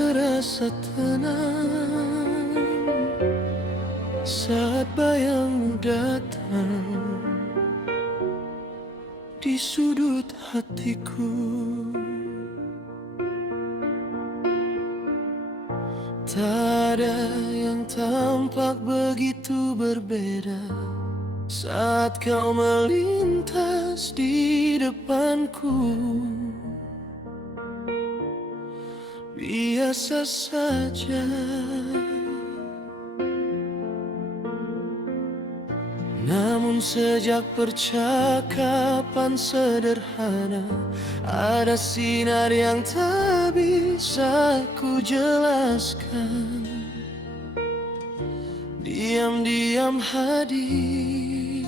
terasa tenang saat bayangmu datang di sudut hatiku. Tak ada yang tampak begitu berbeda saat kau melintas di depanku. Biasa saja, namun sejak percakapan sederhana, ada sinar yang tak bisa ku jelaskan. Diam-diam hadir,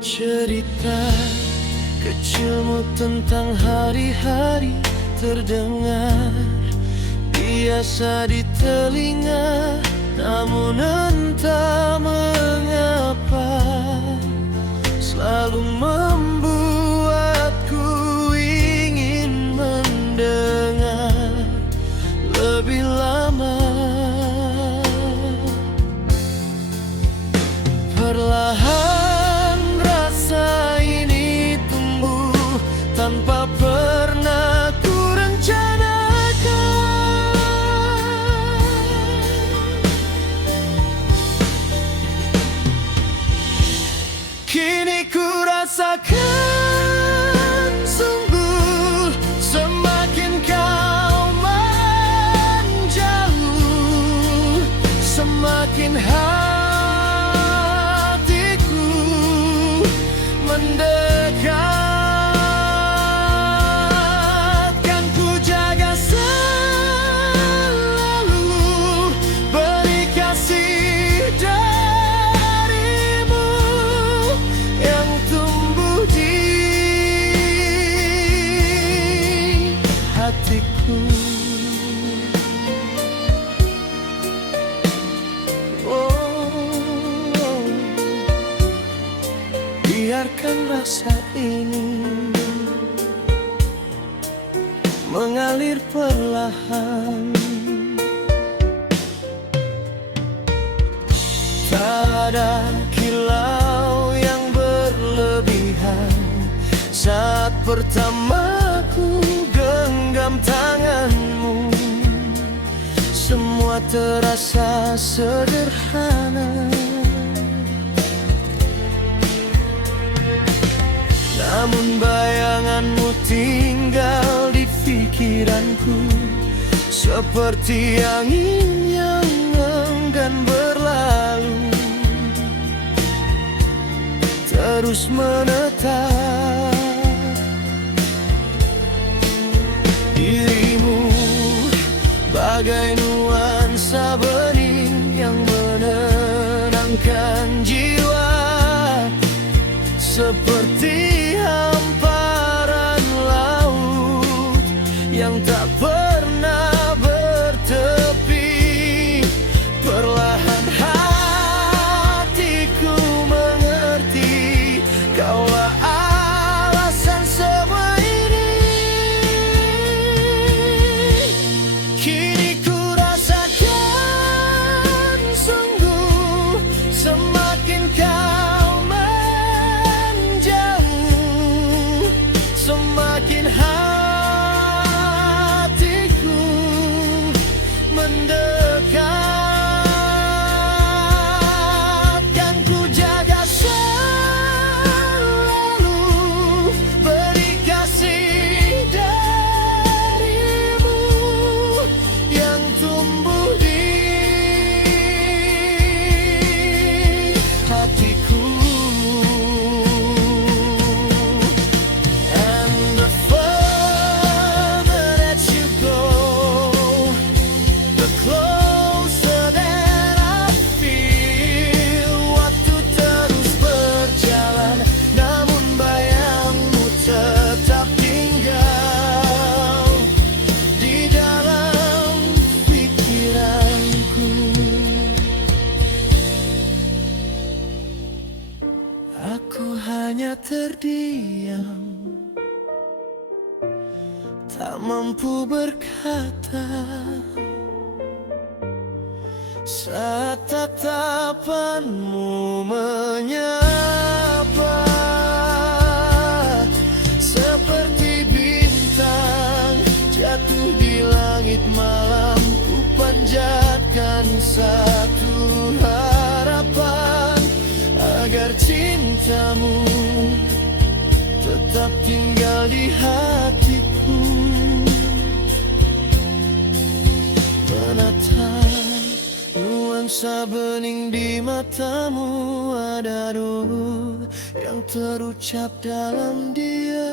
cerita kecilmu tentang hari-hari terdengar biasa di telinga. Namun entah mengapa selalu membuatku ingin mendengar lebih lama. Perlahan rasa ini tumbuh tanpa pernah ku rencanakan. Kini ku rasakan sungguh semakin kau menjauh, semakin hatiku mendekat. Kan ku jaga selalu beri kasih darimu yang tumbuh di hatiku. Oh, biarkan rasa ini mengalir perlahan. Tak ada kilau yang berlebihan saat pertama ku genggam tanganmu. Semua terasa sederhana, namun bayanganmu tinggal di pikiranku, seperti angin yang enggan berlalu, terus menetap. Dirimu bagai nuansa bening yang menenangkan jiwa, seperti hamparan laut yang tak pernah bertepi. Perlahan hatiku mengerti, kaulah alasan semua ini. Kini ku rasakan sungguh semakin kau menjauh, semakin hatiku tak mampu berkata saat tatapanmu menyapa. Seperti bintang jatuh di langit malam, ku panjatkan satu harapan agar cintamu tetap tinggal di hatiku. Menatap nuansa bening di matamu, ada ruh yang terucap dalam dia.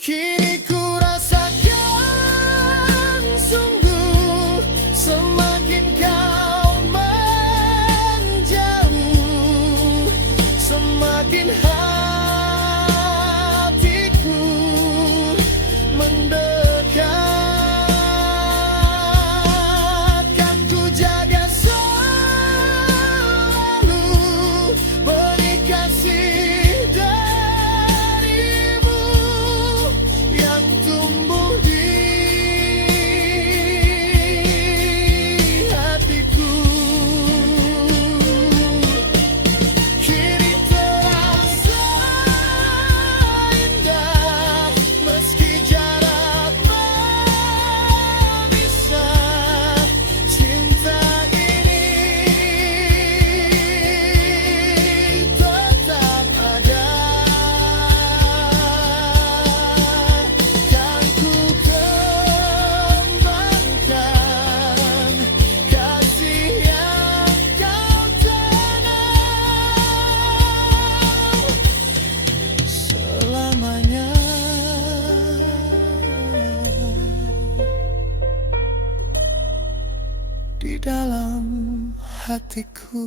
Kini ku rasakan sungguh semakin kau menjauh, semakin hatiku mendekat. Kan ku jaga selalu beri kasih darimu yang tumbuh di hatiku. Kini terasa indah meski jarak memisah, cinta ini tetap ada. Kan ku kembangkan kasih yang kau tanam selamanya di dalam hatiku.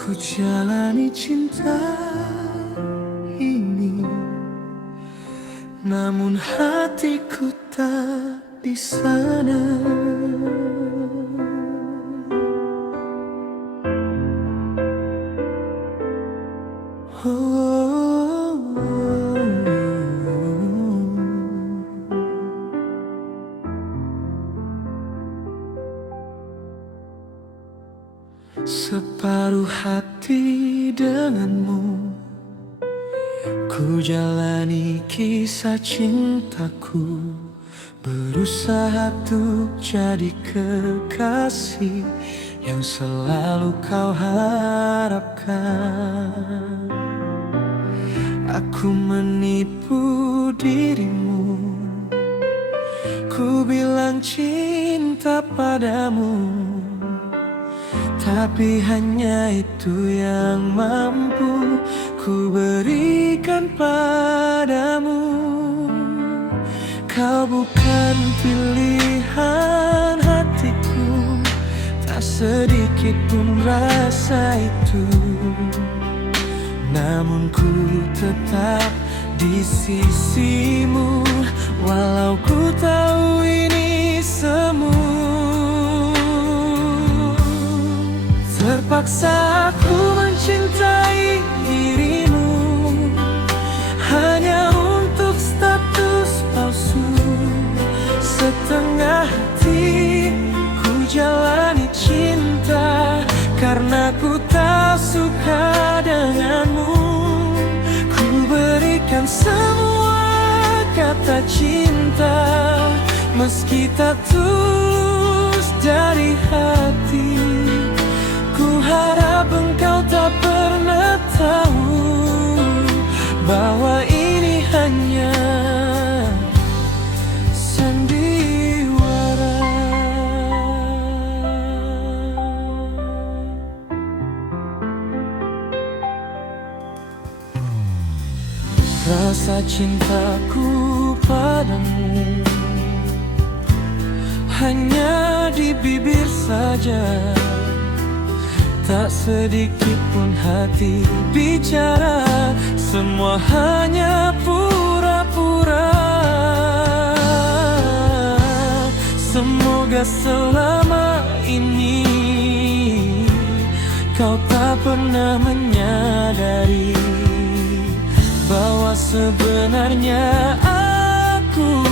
Ku jalani cinta ini, namun hatiku tak di sana. Separuh hati denganmu, ku jalani kisah cintaku, berusaha untuk jadi kekasih yang selalu kau harapkan. Aku menipu dirimu, ku bilang cinta padamu, tapi hanya itu yang mampu ku berikan padamu. Kau bukan pilihan hatiku, tak sedikit pun rasa itu. Namun ku tetap di sisimu, walau ku tahu ini semu. Terpaksa aku mencintai dirimu hanya untuk status palsu. Setengah hati ku jalani cinta karena ku tak suka denganmu. Ku berikan semua kata cinta meski tak tulus dari hati. Ku harap engkau tak pernah tahu bahwa ini hanya sandiwara. rasa cintaku padamu hanya di bibir saja, tak sedikit pun hati bicara. Semua hanya pura-pura. Semoga selama ini kau tak pernah menyadari bahwa sebenarnya aku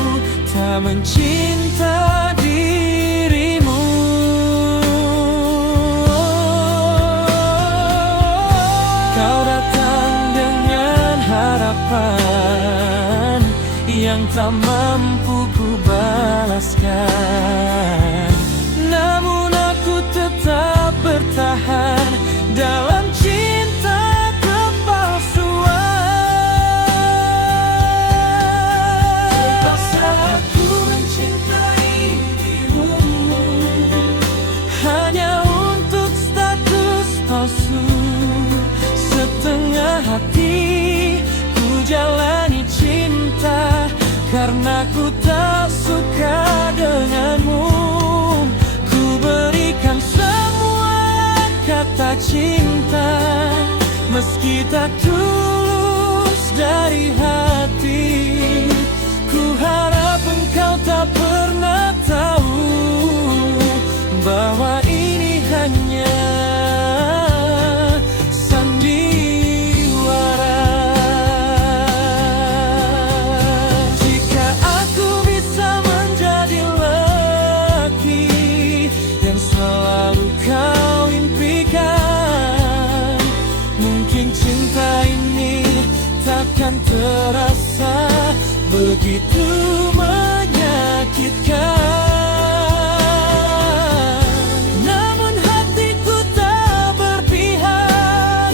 tak mencinta dirimu. Kau datang dengan harapan yang tak mampu ku balaskan, namun aku tetap bertahan dalam cinta kepalsuan. Terpaksa aku mencintai dirimu hanya untuk status palsu. Setengah hati ku jalani cinta karena ku tak suka denganmu. Ku berikan semua kata cinta meski tak tulus dari hati. Ku harap engkau tak pernah tahu bahwa ini hanya sandiwara. Jika aku bisa menjadi lelaki yang selalu kau impikan, mungkin cinta ini takkan terasa begitu menyakitkan. Namun hatiku tak berpihak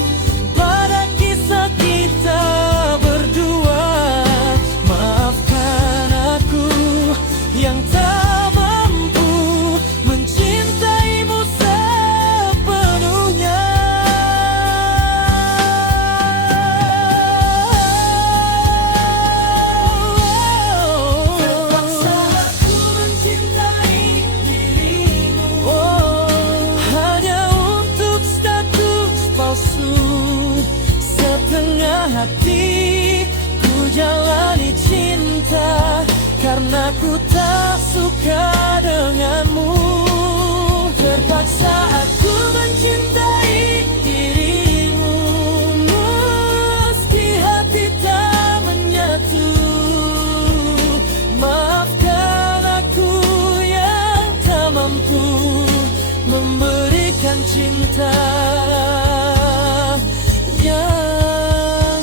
pada kisah kita berdua. Maafkan aku yang tak mampu mencintaimu sepenuhnya. Terpaksa aku mencintai dirimu hanya untuk status palsu. Setengah hati ku jalani cinta karena ku tak suka denganmu. Terpaksa aku mencintai dirimu meski hati tak menyatu. Maafkan aku yang tak mampu memberikan cinta yang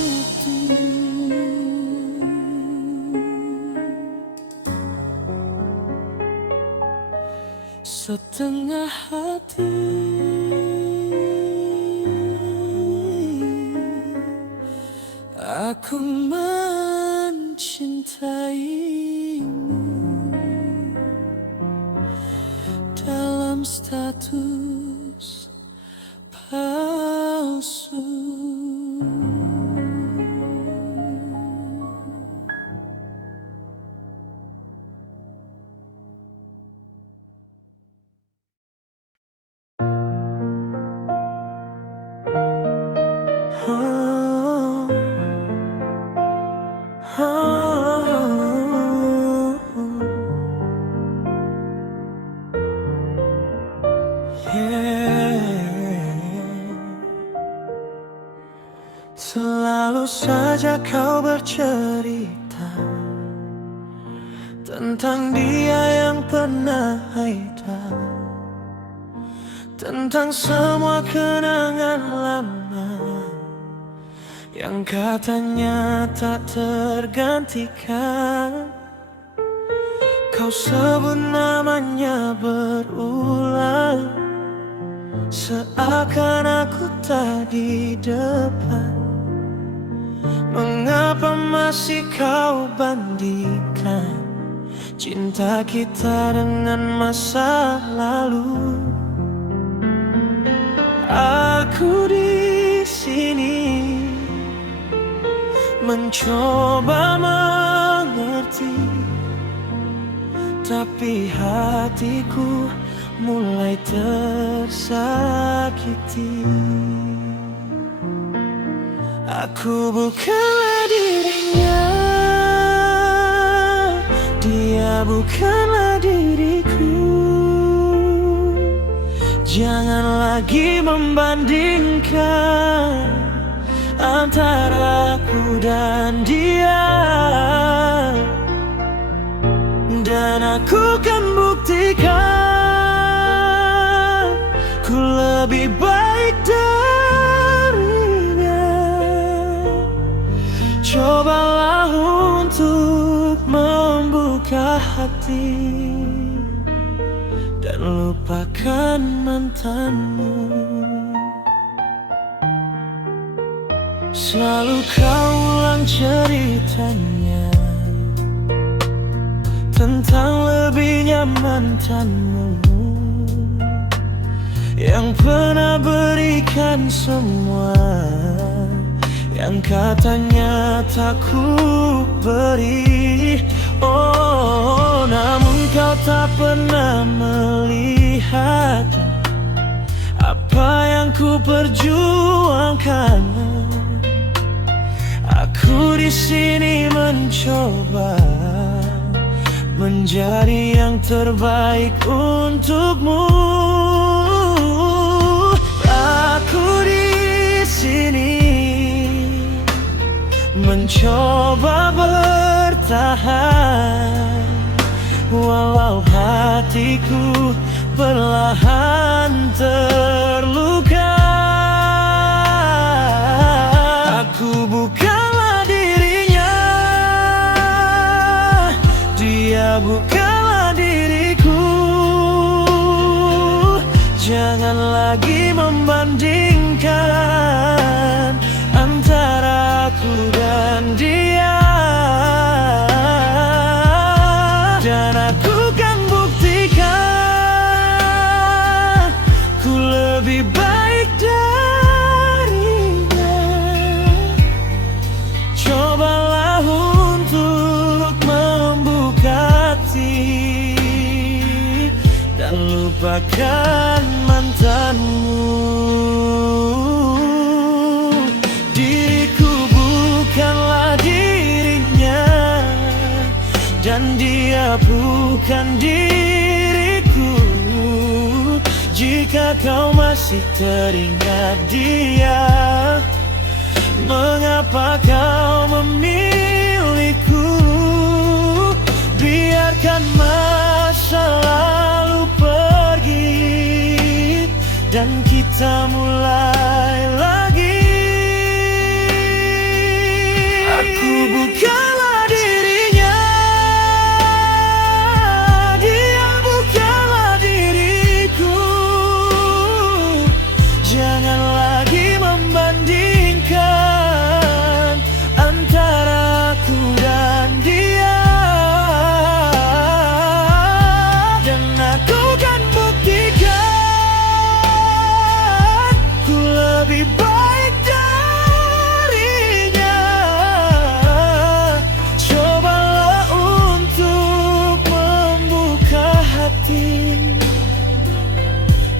setengah hati aku mencintaimu dalam status palsu. Selalu saja kau bercerita tentang dia yang pernah ada, tentang semua kenangan lama yang katanya tak tergantikan. Kau sebut namanya berulang, seakan aku tak di depan. Mengapa masih kau bandingkan cinta kita dengan masa lalu? Aku di sini mencoba mengerti, tapi hatiku mulai tersakiti. Aku bukanlah dirinya, dia bukanlah diriku. Jangan lagi membandingkan antara aku dan dia. Dan aku kan buktikan ku lebih baik darinya. Cobalah untuk membuka hati dan lupakan mantanmu. Selalu kau ulang ceritanya tentang lebihnya mantanmu yang pernah berikan semua yang katanya tak ku beri. Oh, namun kau tak pernah melihat apa yang ku perjuangkan. Aku di sini mencoba menjadi yang terbaik untukmu. Aku di sini mencoba bertahan, walau hatiku perlahan terluka. Aku bukanlah dirinya, dia bukanlah diriku. Jangan lagi membandingkan antara aku dan dia. Dan aku kan buktikan ku lebih baik darinya. Cobalah untuk membuka hati dan lupakan mantanmu. Diriku bukanlah dirinya, dan dia bukan diriku. Jika kau masih teringat dia, mengapa kau memilihku? Biarkan masa lalu pergi dan kita mulai lagi. Aku bukanlah dirinya, dia bukanlah diriku. Jangan lagi membandingkan antara aku dan dia. Dan aku kan buktikan ku lebih baik darinya. Cobalah untuk membuka hati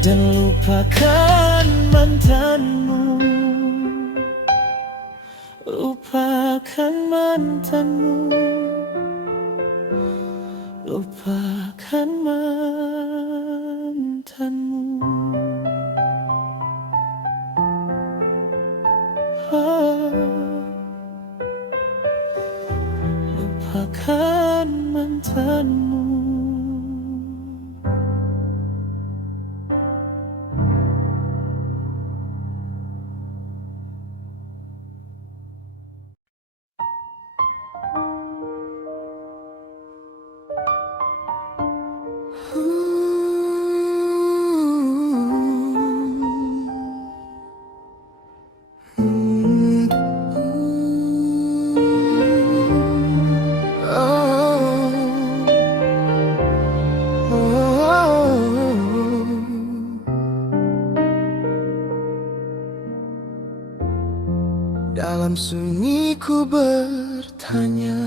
dan lupakan mantanmu. Lupakan mantanmu. Lupakan mantanmu. Lupakan mantanmu. Dalam sunyi Aku bertanya,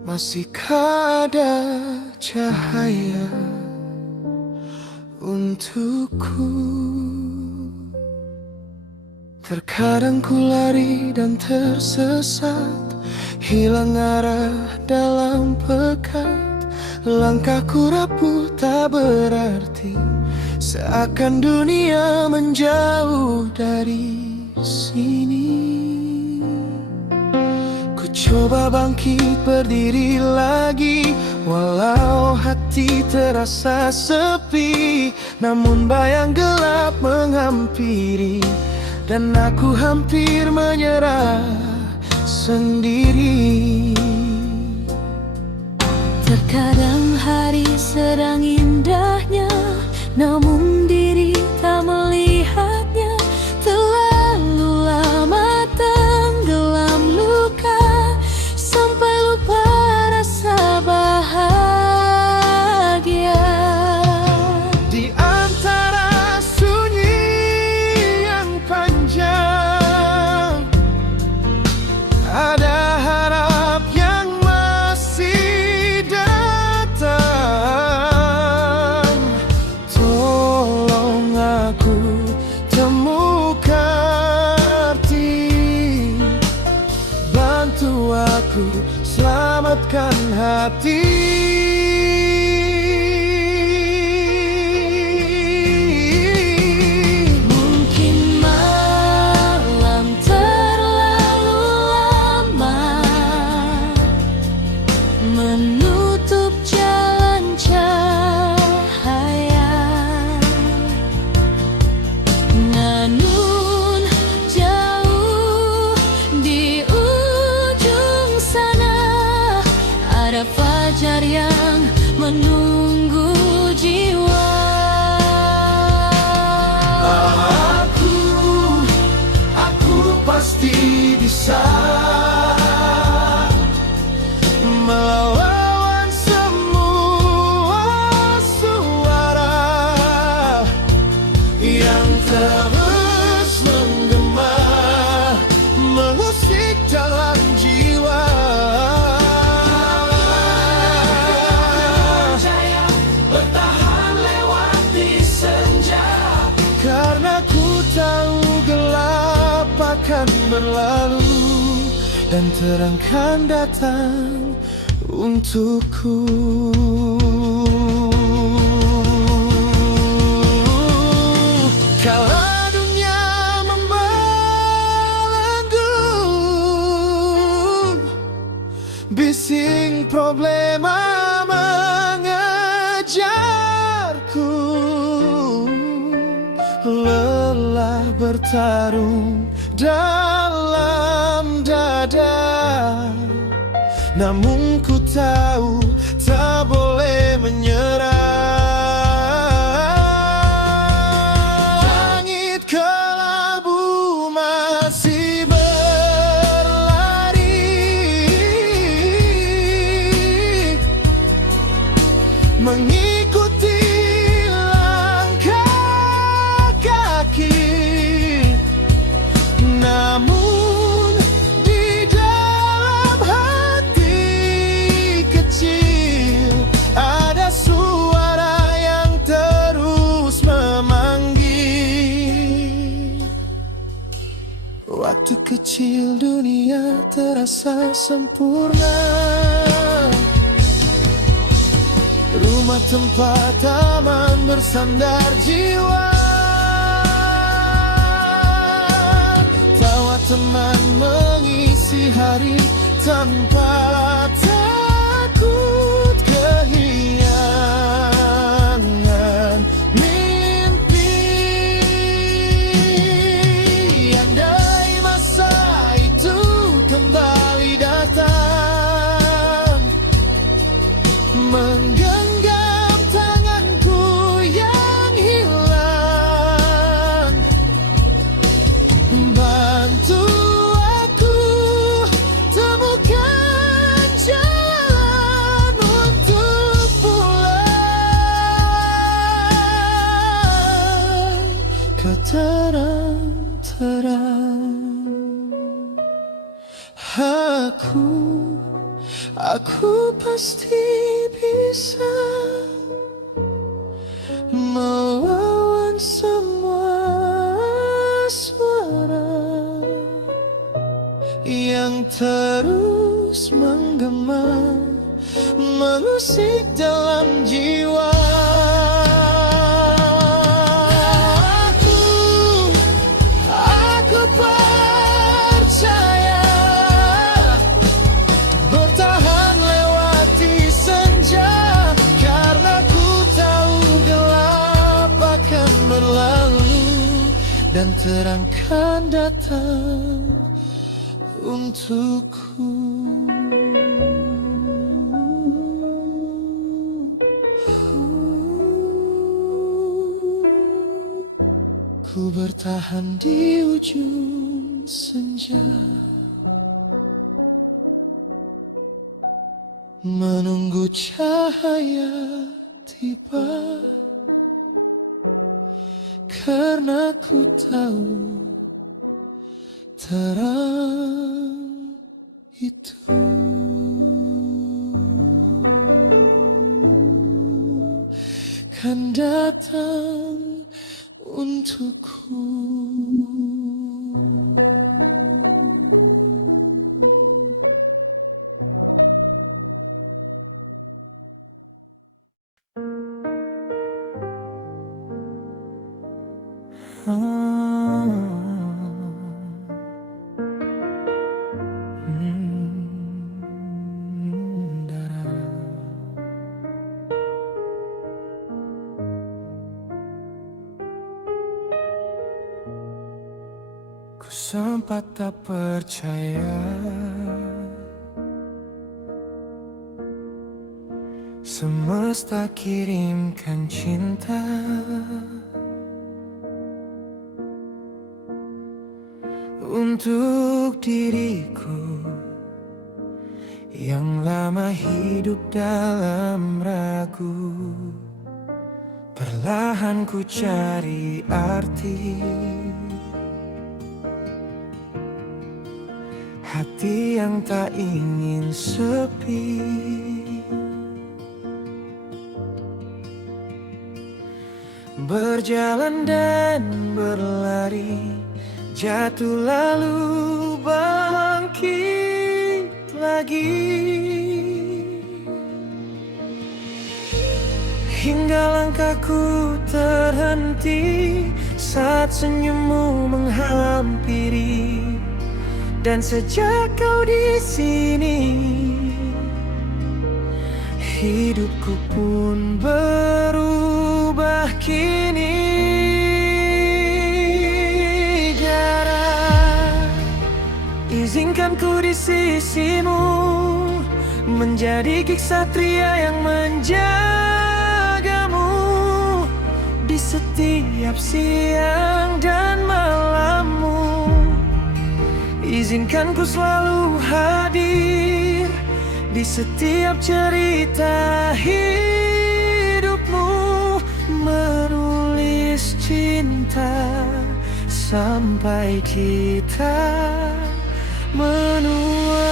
masihkah ada cahaya untukku? Terkadang ku lari dan tersesat, hilang arah dalam pekat. Langkahku rapuh tak berarti, seakan dunia menjauh dari sini. Ku coba bangkit berdiri lagi, walau hati terasa sepi. Namun bayang gelap menghampiri, dan aku hampir menyerah sendiri. Terkadang hari sedang indahnya, namun diri tak melihatnya. Terlalu lama tenggelam luka, sampai lupa rasa bahagia. Di antara sunyi yang panjang, ada harap yang masih datang. Tolong aku temukan arti, bantu aku selamatkan hati. Mungkin malam terlalu lama menutup jalan cahaya, namun jauh di ujung sana ada fajar yang menunggu jiwa. Aku pasti bisa melawan semua suara yang terus menggema, mengusik dalam jiwa. Percaya bertahan lewati senja, karena ku tahu gelap akan berlalu dan terang kan datang untukku. Kala dunia membelenggu, bising problema mengejarku. Lelah bertarung dalam dada, namun ku tahu tak boleh menyerah. Langit kelabu masih berlari, mengikuti langkah kaki. Namun di dalam hati kecil ada suara yang terus memanggil. Waktu kecil dunia terasa sempurna, rumah tempat aman bersandar jiwa. Tawa teman mengisi hari tanpa takut kehilangan mimpi. Andai masa itu kembali datang, menggenggam tanganku yang hilang, bantu aku temukan Aku pasti bisa melawan semua suara yang terus menggema, mengusik dalam jiwa. Aku percaya bertahan lewati senja, karena ku tahu gelap akan berlalu dan terang kan datang untukku. Ku bertahan di ujung senja, menunggu cahaya tiba, karena ku tahu terang itu kan datang untukku. Ku sempat tak percaya semesta kirimkan cinta untuk diriku yang lama hidup dalam ragu. Perlahan ku cari arti, hati yang tak ingin sepi. Berjalan dan berlari, jatuh lalu bangkit lagi, hingga langkahku terhenti saat senyummu menghampiri. Dan sejak kau di sini, hidupku pun berubah kini. Jarang izinkan ku di sisimu, menjadi ksatria yang menjagamu di setiap siang dan malammu. Izinkan ku selalu hadir di setiap cerita hidupmu, menulis cinta sampai kita menua.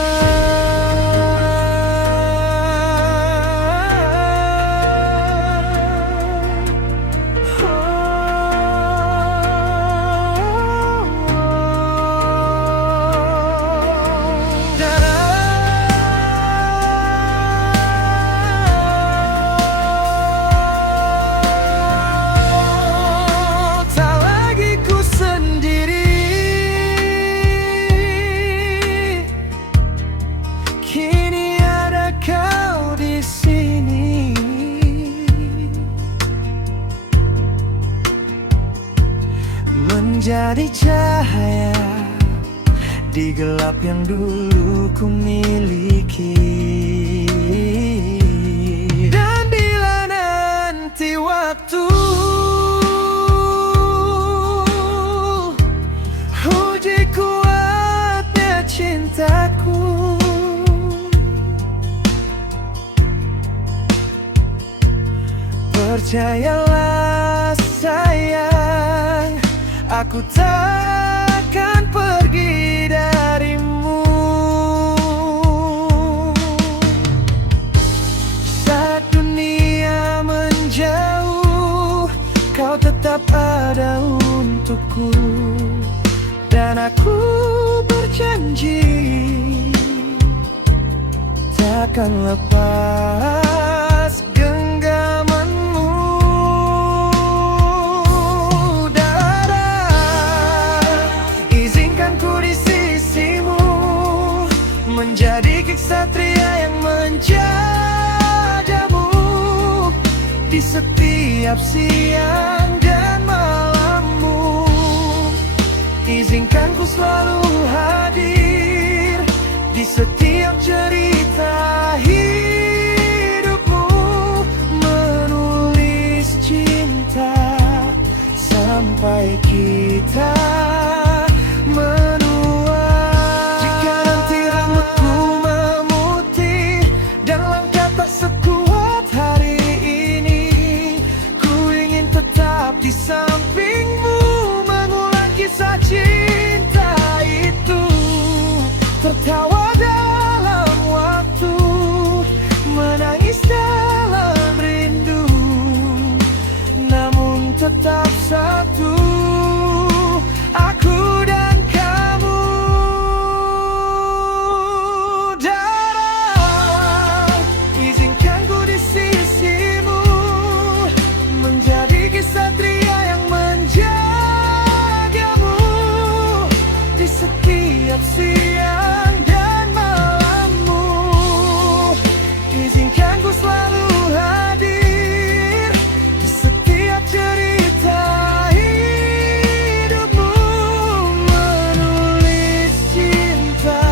Menjadi cahaya di gelap yang dulu ku miliki. Dan bila nanti waktu uji kuatnya cintaku, percayalah sayang, aku takkan pergi darimu. akan lepas genggamanmu. Dara, izinkan ku di sisimu, menjadi ksatria yang menjagamu di setiap siang dan malammu. Izinkan ku selalu hadir di setiap cerita hidupmu, menulis cinta sampai kita menua. Jika nanti rambutku memutih dan langkah tak sekuat hari ini, ku ingin tetap di sampingmu, mengulang kisah cinta itu, tertawa dalam waktu, menangis dalam rindu, namun tetap satu, aku dan kamu. Dara, izinkan ku di sisimu, menjadi ksatria yang menjagamu di setiap siang dan malammu. Izinkan ku selalu hadir di setiap cerita hidupmu, menulis cinta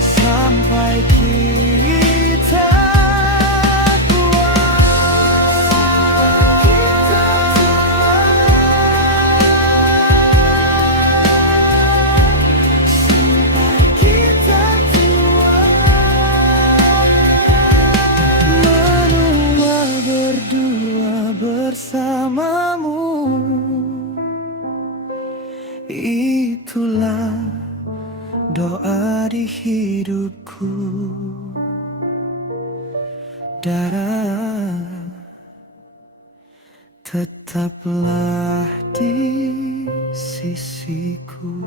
sampai kita bersamamu. Itulah doa di hidupku. Dara, tetaplah di sisiku.